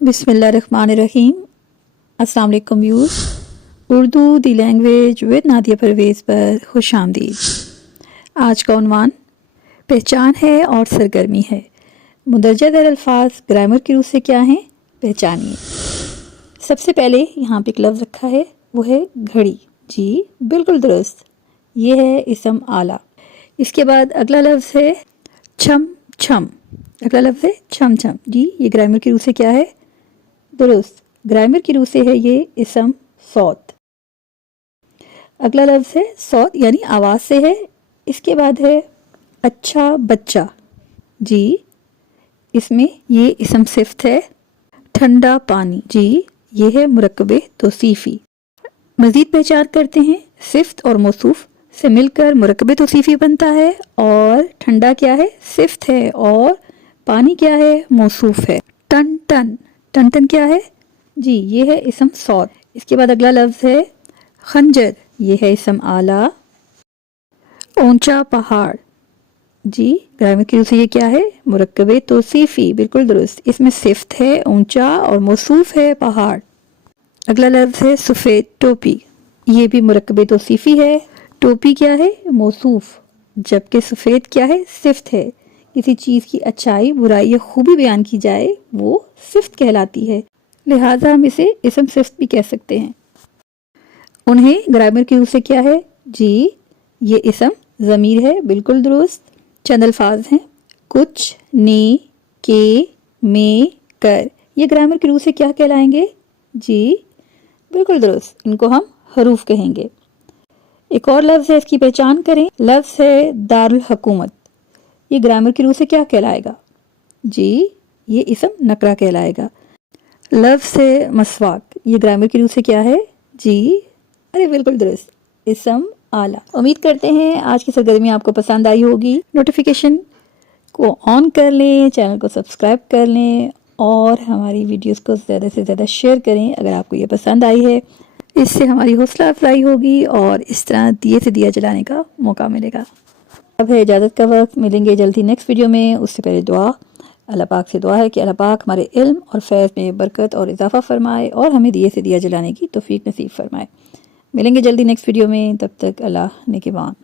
बिस्मिल्लाहिर्रहमानिर्रहीम। अस्सलाम वालेकुम viewers, Urdu the language with Nadia Parvez पर खुश आमदीद। आज का उन्वान पहचान है और सरगर्मी है। मुंदरजा ज़ैल अल्फाज ग्रामर की रूह से क्या हैं, पहचानिए। सबसे पहले यहाँ पे एक लफ्ज़ रखा है, वो है घड़ी। जी बिल्कुल दुरुस्त, ये है इसम आला। इसके बाद अगला लफ्ज़ है छम छम। अगला लफ्ज़ है छम छम। जी ये ग्रामर की रूह से क्या है, दुरुस्त, ग्रामर की रूह से है ये इसम सौत। अगला लफ्ज़ है सौत यानी आवाज़ से है। इसके बाद है अच्छा बच्चा। जी इसमें ये इसम सिफ्त है। ठंडा पानी। जी ये है मुरक्कबे तौसीफ़ी। मज़ीद पहचान करते हैं, सिफ्त और मौसूफ से मिलकर मुरक्कबे तौसीफ़ी बनता है और ठंडा क्या है, सिफ्त है, और पानी क्या है, मौसूफ है। टन टन, टन टन क्या है, जी ये है इसम सौत। इसके बाद अगला लफ्ज़ है खंजर, ये है इसम आला। ऊंचा पहाड़। जी ग्रामर की रूह से ये क्या है, मुरक्कबे तौसीफ़ी, बिल्कुल दुरुस्त। इसमें सिफ्त है ऊंचा और मौसूफ है पहाड़। अगला लफ्ज़ है सफ़ेद टोपी, ये भी मुरक्कबे तौसीफ़ी है। टोपी क्या है, मौसूफ, जबकि सफ़ेद क्या है, सिफ्त है। किसी चीज़ की अच्छाई, बुराई या खूबी बयान की जाए वो सिफ्त कहलाती है, लिहाजा हम इसे इसम सिफ्त भी कह सकते हैं। उन्हें ग्रामर की रूह से क्या है, जी ये इसम ज़मीर है, बिल्कुल दुरुस्त। चंद अल्फाज हैं, कुछ, ने, के, में, कर। ये ग्रामर की रूह से क्या कहलाएंगे, जी बिल्कुल दुरुस्त, इनको हम हरूफ कहेंगे। एक और लफ्ज़ है, इसकी पहचान करें। लफ्ज़ है दारुल हुकूमत, ये ग्रामर की रूह से क्या कहलाएगा, जी ये इसम नकरा कहलाएगा। लफ्ज़ है मसवाक, ये ग्रामर की रूह से क्या है, जी अरे बिल्कुल दुरुस्त, इसम आला। उम्मीद करते हैं आज की सरगर्मी आपको पसंद आई होगी। नोटिफिकेशन को ऑन कर लें, चैनल को सब्सक्राइब कर लें और हमारी वीडियोस को ज़्यादा से ज़्यादा शेयर करें अगर आपको ये पसंद आई है। इससे हमारी हौसला अफजाई होगी और इस तरह दिए से दिया जलाने का मौका मिलेगा। अब है इजाज़त का वक्त, मिलेंगे जल्दी नेक्स्ट वीडियो में। उससे पहले दुआ, अल्लाह पाक से दुआ है कि अल्लाह पाक हमारे इल्म और फैज़ में बरकत और इजाफ़ा फरमाए और हमें दिए से दिया जलाने की तौफीक नसीब फरमाए। मिलेंगे जल्दी नेक्स्ट वीडियो में, तब तक अल्लाह निगहबान।